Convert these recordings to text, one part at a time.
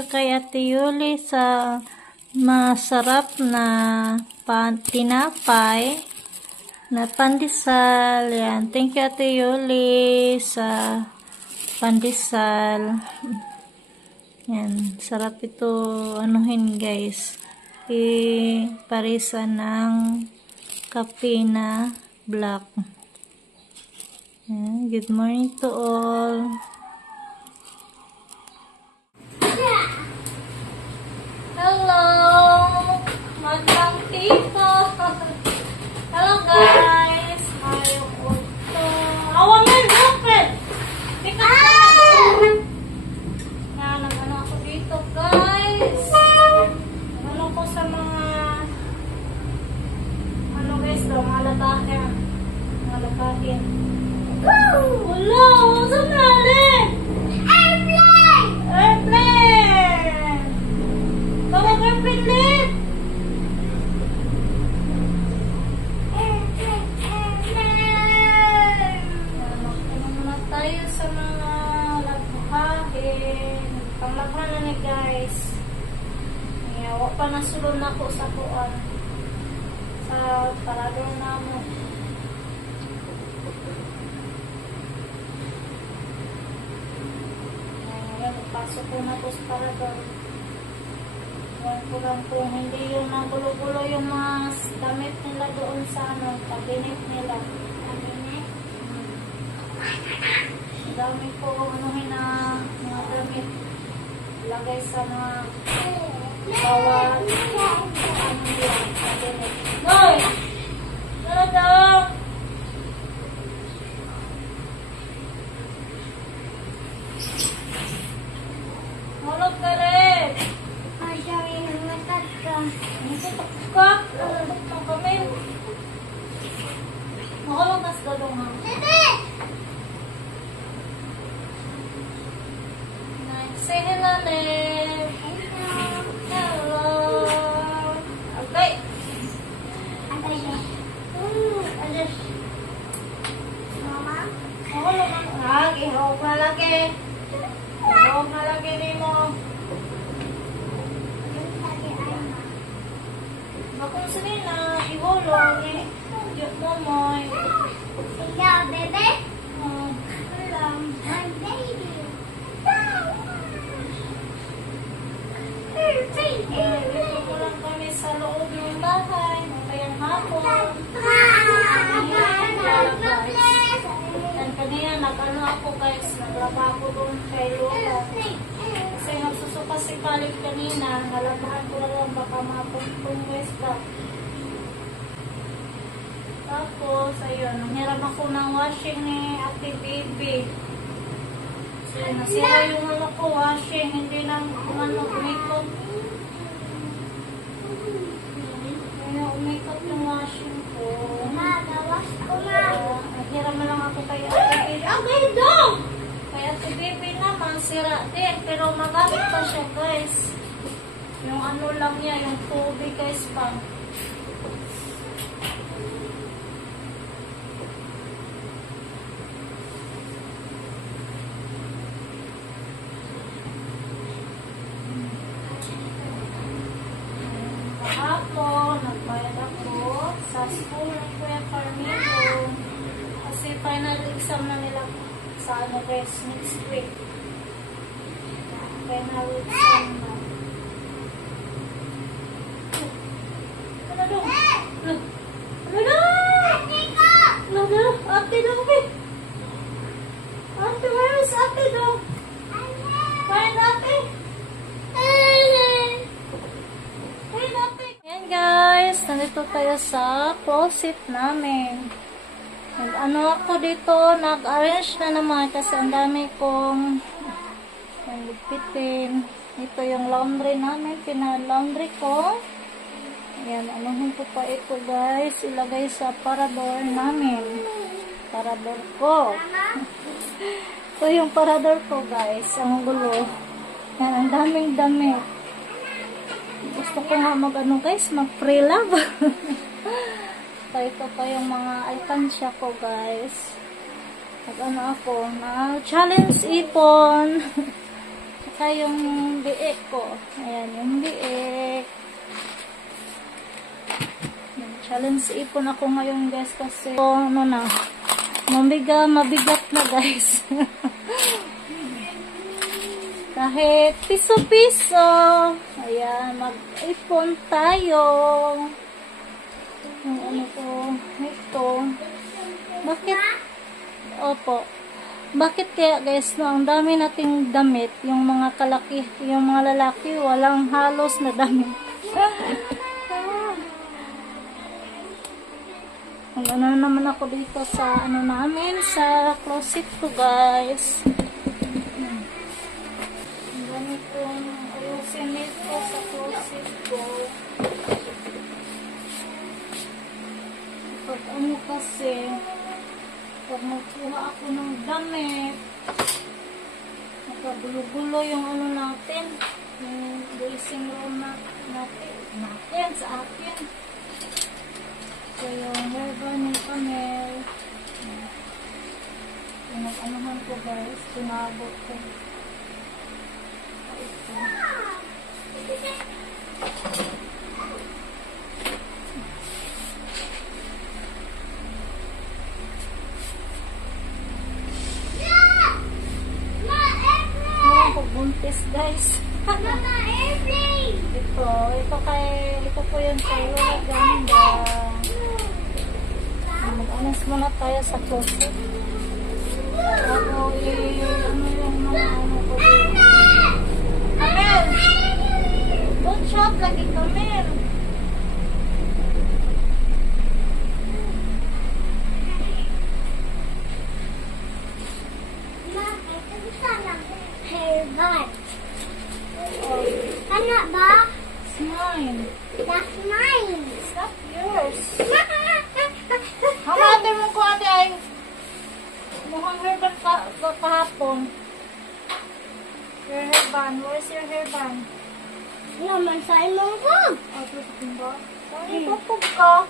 you kay Ate Yuli sa masarap na tinapay na pandesal. Yan. Thank you Ate Yuli sa pandesal. Yan. Sarap ito anuhin guys. Parisa ng kape na black. Yan. Good morning to all. Hello! Magandang people! Hello guys! Mayroon ko ito. Awaman! Open! Pick up naman! Nag-ano ako dito guys. Ano ko sa mga ano guys daw, mga latahin. Mga latahin. Wala! Saan natin? Airplane! Airplane! Tawag airplane ulit! Airplane! Ano muna tayo sa mga latahin. Panglaban na ni guys. Ayaw pa nasulod na ko sa kuan. Sa parador namin. Pasok ko na po sa parador. Huwag ko lang kung hindi yung magulo-gulo yung mga damit nila doon sa ano, cabinet nila. Cabinet? Dami ko anuhin na mga damit. Lagay sa mga bawat cabinet. Boy! Dadang! Hulog ka rin! Ay, sabi ng matag ka. Nasutok ka? Nasutok mo kami. Mahulog na sa dadong ha. Bebe! Say hello, Liv. Hello. Okay. Adas. Mama? Mahulog na. Ihawag na lagi. Ihawag na lagi ni mo. Bakong sabi na, ihulog eh. Diyot mo mo'y. Hello, bebe? Hello. I'm baby. Dito ko lang kami sa loob ng bahay. Mabayang hapon. And kanina, nag-ano ako guys. Naglaba ako doon kay Lola. Kasi nagsusuka si Kalib kanina. Nalabahan ko na lang baka mapuntong guys ba. Tapos, ayun. Nanghiram ako ng washing ni Ate Baby. So, nasira yung ano ko, washing. Hindi lang umikot. Kaya umikot yung washing ko. Nagawas ko na. Nanghiram na lang ako kay Ate Baby. Okay, dong! Kay Ate Baby naman, sira din. Pero magamit pa siya, guys. Yung ano lang niya, yung tubig, guys, pa. Nagbayad ako sa school ng Kuya Carmelo kasi final exam na nila sa ano guys, next week. Final exam na. Ano daw? Ano daw? Ano daw? Ate daw ba? Ate, where is ate daw? Find ate? Guys, nandito tayo sa closet namin. Ano ako dito, nag-arrange na naman kasi ang dami kong ligpitin. Ito yung laundry namin, pina-laundry ko. Ayan, anuhin ko pa ito guys, ilagay sa parador namin. Parador ko. Ito yung parador ko guys, ang gulo. Ayan, ang daming damit. Gusto ko nga mag-ano guys, mag-free love. Ito pa yung mga alkansya ko guys. Nag-ano ako, na challenge ipon. Tsaka yung biik ko. Ayan, yung biik. Challenge ipon ako ngayon guys kasi ano na, mabigat na guys. Kahit piso-piso. Ayan, mag-ipon tayo. Yung ano ko, ito. Bakit? Opo. Bakit kaya guys, no, ang dami nating damit, yung mga lalaki, walang halos na damit. Ano naman ako dito sa ano namin, sa closet ko guys. Ganito, ayusin nito sa closet ko. Pag ano kasi, pag magkuha ako ng damit, nakagulo-gulo yung ano natin, yung dressing room natin sa akin. So, yung hairban ni Pamel, yung nag-anuhan ko guys, pinabot ko. Ito. Buntis guys. Ito po yun kay Lola Ganda. Mag-anas muna tayo sa closet. Ako ano yung mga ano ko dito. Kamel! Don't shout lagi, Kamel! Hairband. Ano ba? It's mine. That's mine. It's not yours. Hamate mo ko ate ay mukhang hairband kahapon. Your hairband. Where's your hairband? Naman sa imong bag. Ito sa timba. Sorry, pupog ka.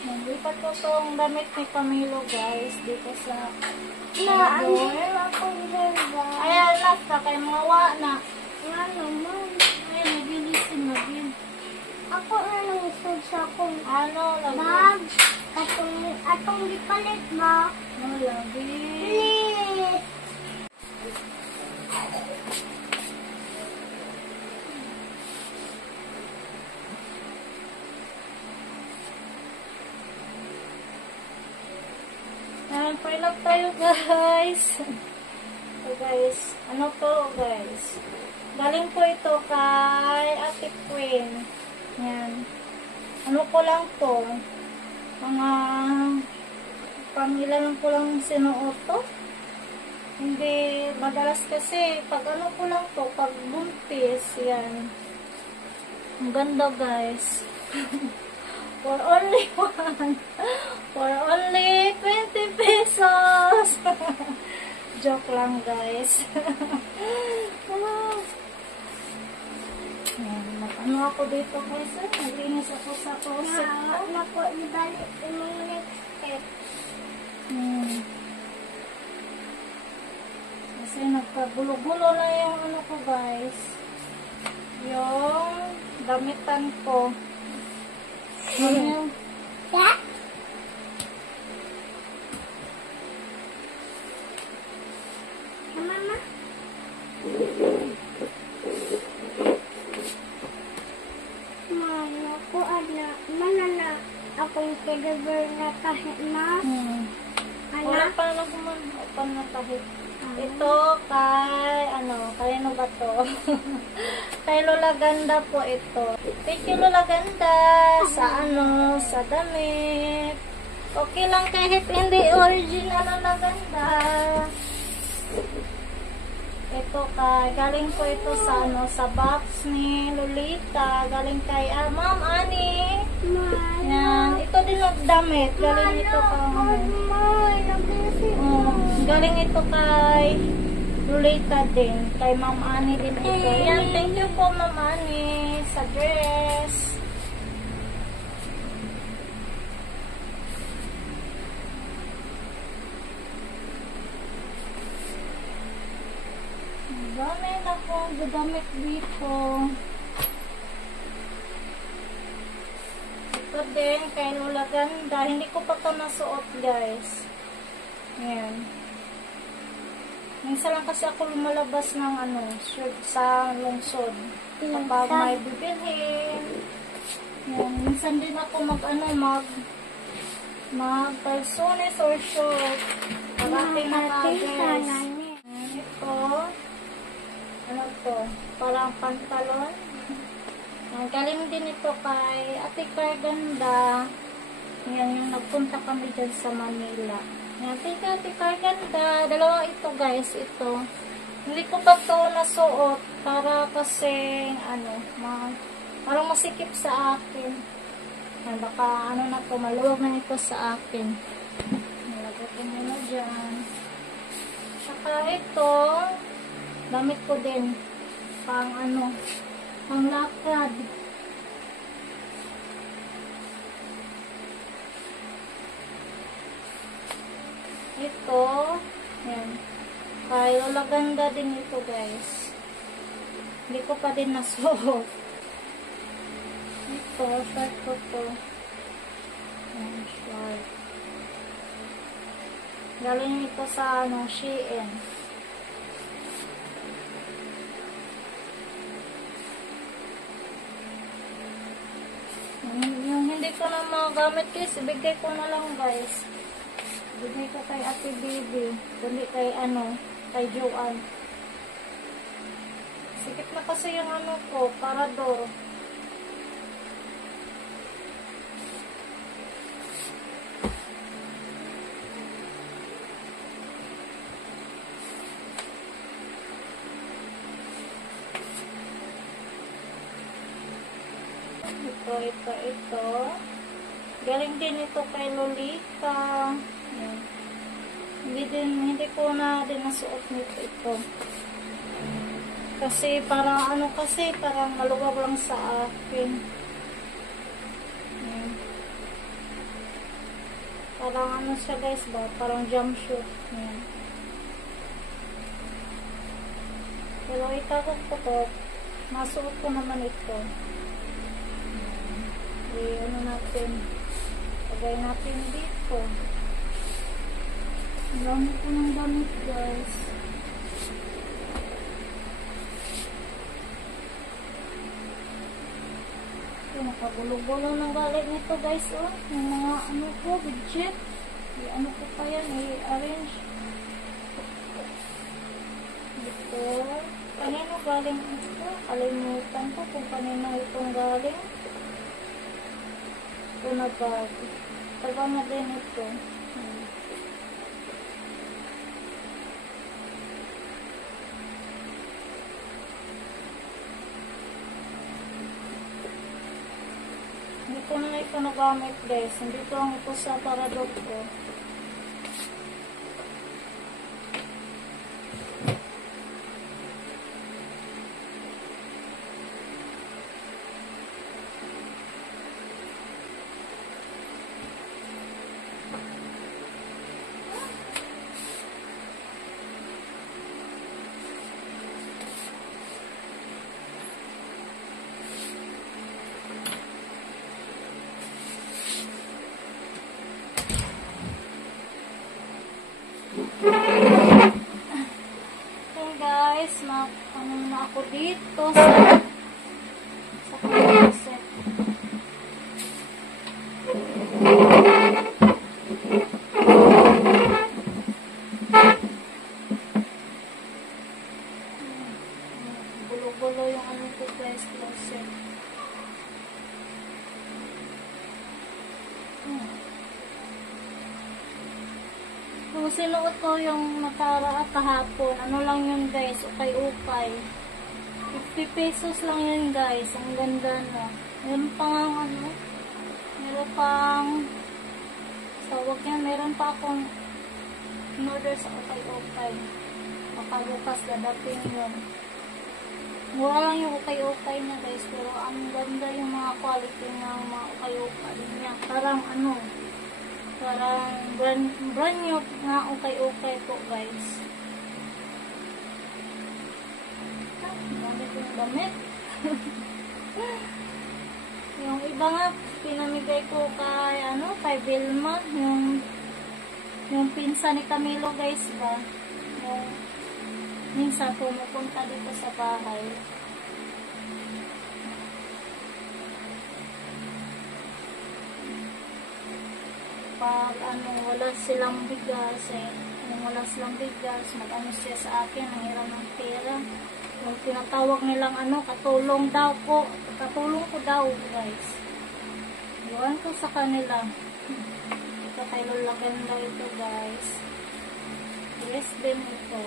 Naglipat ko tong damit ni Camilo guys dito sa Naandun akong hairband. ayan lang ka kay mga na. Nga naman. Ayan, nagilisin na din. Ako anong isod sa akong Ano, lagi? bag. Atong gipalit ba? Ano, lagi? Please. Ayan, pray up tayo guys. So guys, ano to guys? Galing po ito kay Ate Queen. Yan. Ano ko lang to? Mga pangilan ko lang sinuot to. Hindi madalas kasi pag ano ko lang to, pag buntis, yan. Ang ganda guys. For only one. For only 20 pesos. Joke lang guys. Ano ako dito guys? Naglinis ako sa closet ko. Na po ibalik yung next step. Kasi nagkagulo-gulo na yung ano ko guys. Yung damitan ko. Yung Yeah? Mama? Mama ko manana akong kagabar na kahit na. Wala pa lang kuman na kahit. Ito kay kay ano ba to? Kay Lola Ganda po ito. Thank you Lola Ganda sa damit. Okay lang kahit hindi original Lola Ganda. Ito galing po ito sa box ni Lolita. Galing kay Ma'am Ani. Yan. Ito din damit. Galing ito galing ito kay Lolita din. Kay Ma'am Ani din ito. Yan. Thank you po Ma'am Ani sa dress. Gamit akong gamit dito. Ito din, kay Lola Ganda. Hindi ko pa ito nasuot, guys. Ayan. Minsan lang kasi ako lumalabas ng shirt sa lungsod. Kapag may bibilhin. Ayan. Minsan din ako mag-calzones or short. Parating na guys. Ito. Ano to? Parang pantalon. Galing din ito kay Ate Carganda. Yan, yung nagpunta kami dyan sa Manila. Yan, thank you Ate Carganda. Dalawa ito guys, ito. Hindi ko pa ito nasuot para kasi, parang masikip sa akin. Yan, baka na to, maluwag na ito sa akin. Nilagay ko muna dyan. Saka ito, damit ko din. Pang lakad. Ito, yan. Kay Lola Ganda din ito, guys. Hindi ko pa din nasuot. Ito, short ko to. Yan, short. Galing ito sa, Shein. Yung hindi ko na magamit guys, ibigay ko na lang guys. Ibigay ko kay Ate Bibi. Kundi kay kay Joanne. Sikip na kasi yung ko, parador. Ito. Galing din ito kay Lolita. Hindi ko na din nasuot nito ito. Kasi parang parang maluwag lang sa akin. Parang siya guys ba? Parang jumpsuit. Pero itago ko to. Masuot ko naman ito. Natin. Lagay natin dito. Ang dami ko ng damit, guys. Ito, nakagulo-gulo ng galit nito, guys, oh. Yung mga, budget. Ko pa yan, i-arrange. Dito. Kanino galing ito? Kalimutan ko kung kanino itong galing. Ito na bag. Taga na din ito. Hindi ko na ito nagamit guys. Hindi ko lang ito sa parador ko. Okay guys, na ako dito sa closet. Bulo-bulo yung ko guys, closet. So, sinuot ko yung kahapon. Ano lang yun guys, ukay-ukay. 50 pesos lang yun guys. Ang ganda na. Meron pang meron pang tawag yan. Meron pa akong in-order sa ukay-ukay. Baka bukas dadating yun. Mura lang yung ukay-ukay niya guys. Pero ang ganda yung mga quality ng mga ukay-ukay niya. Parang parang brand new nga ukay-ukay po guys. damit. Yung iba nga, pinamigay ko kay Vilma, yung pinsan ni Camilo guys ba, yung minsan pumupunta dito sa bahay. Pag wala silang bigas, mag-ano siya sa akin, ang hiram ng pera. Yung tinatawag nilang katulong ko daw guys. Iwan ko sa kanila. Ito kay Lola Ganda ito guys. Yes din ito.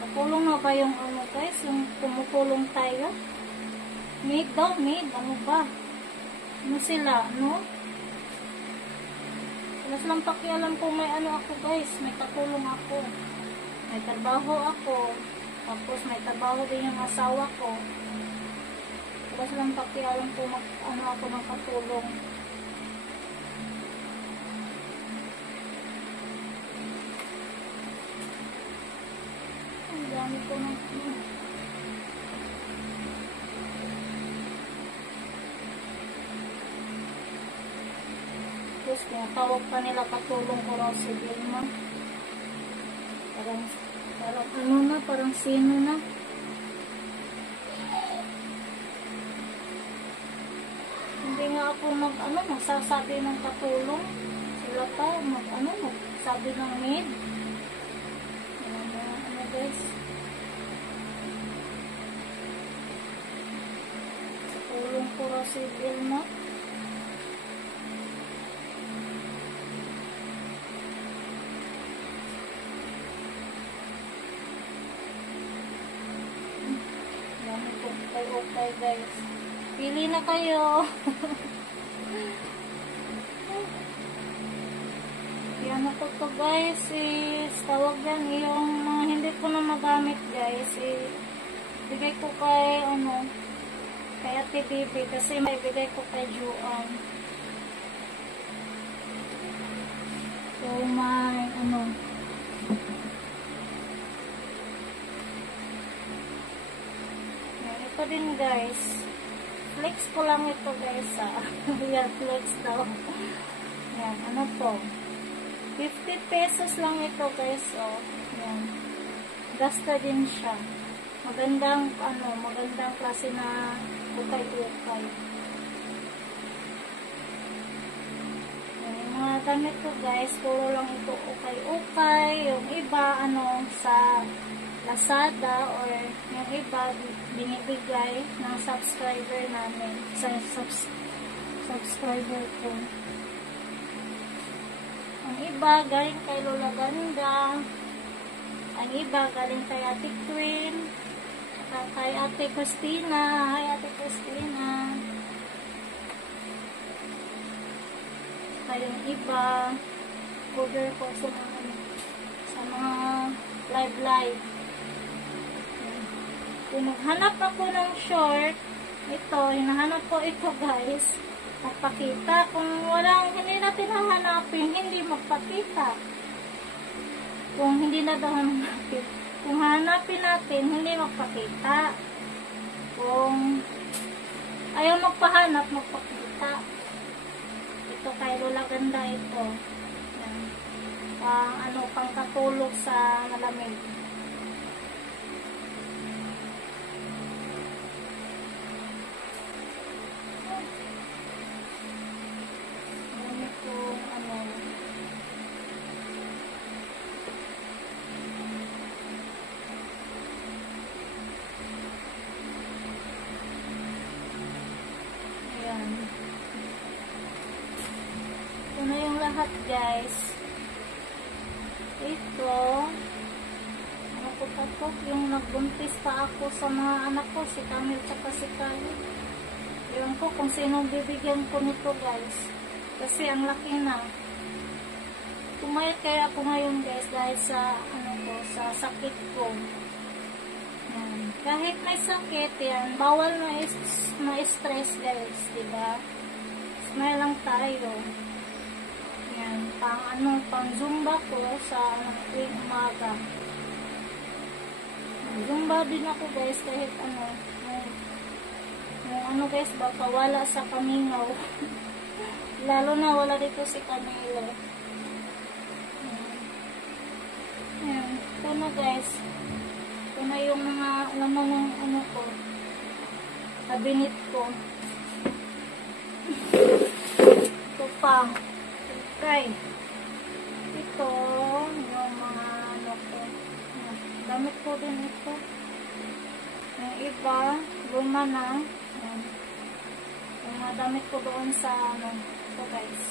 Katulong na ba yung guys, yung tumutulong tayo? Maid daw, maid. Ano ba? Ano sila, Wala silang pakialam kung may ako guys. May katulong ako. May trabaho ako. Tapos may trabaho din yung asawa ko. Wala silang pakialam kung ako ng katulong. Ang dami ko ng Tapos tinatawag pa nila katulong ko raw si Vilma. Parang sino na. Hindi nga ako magsasabi ng katulong. Sila pa, magsabi ng maid. Guys. Katulong ko raw si Vilma. Okay guys. Pili na kayo. Yan ako to guys. Tawag yan. Yung hindi ko na magamit guys. Bigay ko kay kay Ate Bibi. Kasi may bigay ko kay Juan. So may ito din guys. Flex ko lang ito guys Yan, flex daw. Yan, to? 50 pesos lang ito guys. Yan. Gasta din siya. Magandang klase na ukay-ukay. Yan, yung mga damit ko guys, puro lang ito ukay-ukay. Yung iba sa Lazada or yung iba binibigay ng subscriber namin sa subscriber ko. Ang iba galing kay Lola Ganda, ang iba galing kay Ate Queen, at kay Ate Christina. Hi Ate Christina. Kaya yung iba order ko sa mga live. Kung maghanap ako ng short, hinahanap ko ito guys, magpakita. Kung hindi natin hahanapin, hindi magpakita. Kung hindi na daw hanapin, kung hanapin natin, hindi magpakita. Kung ayaw magpahanap, magpakita. Ito kay Lola Ganda ito. Pangkatulog sa malamig. Ito na yung lahat guys. Ito yung nagbuntis pa ako sa mga anak ko, si Camille at si Kyle. Ewan ko kung sinong bibigyan ko nito guys, kasi ang laki na. Pumayat kaya ako ngayon guys dahil sa sa sakit ko. Yan. Kahit may sakit yan, bawal ma-stress guys, diba? Smile lang tayo. Yan, pang Zumba ko sa tuwing umaga. Zumba din ako guys, kahit guys, baka wala sa Kamingaw. Lalo na wala dito si Camilo. Yan, ito na guys. Ito na yung mga laman ng ko, cabinet ko. Ito pa. Okay. Ito, yung mga ko. Damit ko din ito. Yung iba, luma na. Yan. Yung mga damit ko doon sa ito guys.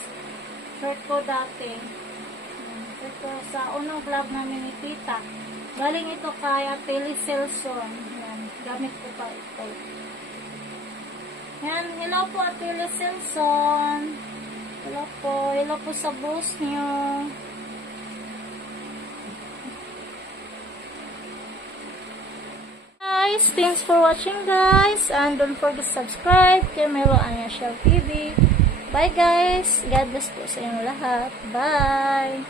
Shirt ko dati. Shirt ko sa unang vlog namin ni Tita. Galing ito kay Ate Selson. Yan. Gamit ko pa ito. Yan. Hello po Ate Selson. Hello po. Hello po sa boss nyo. Guys, thanks for watching guys. And don't forget to subscribe kay Melo Anya Shell TV. Bye guys. God bless po sa inyong lahat. Bye.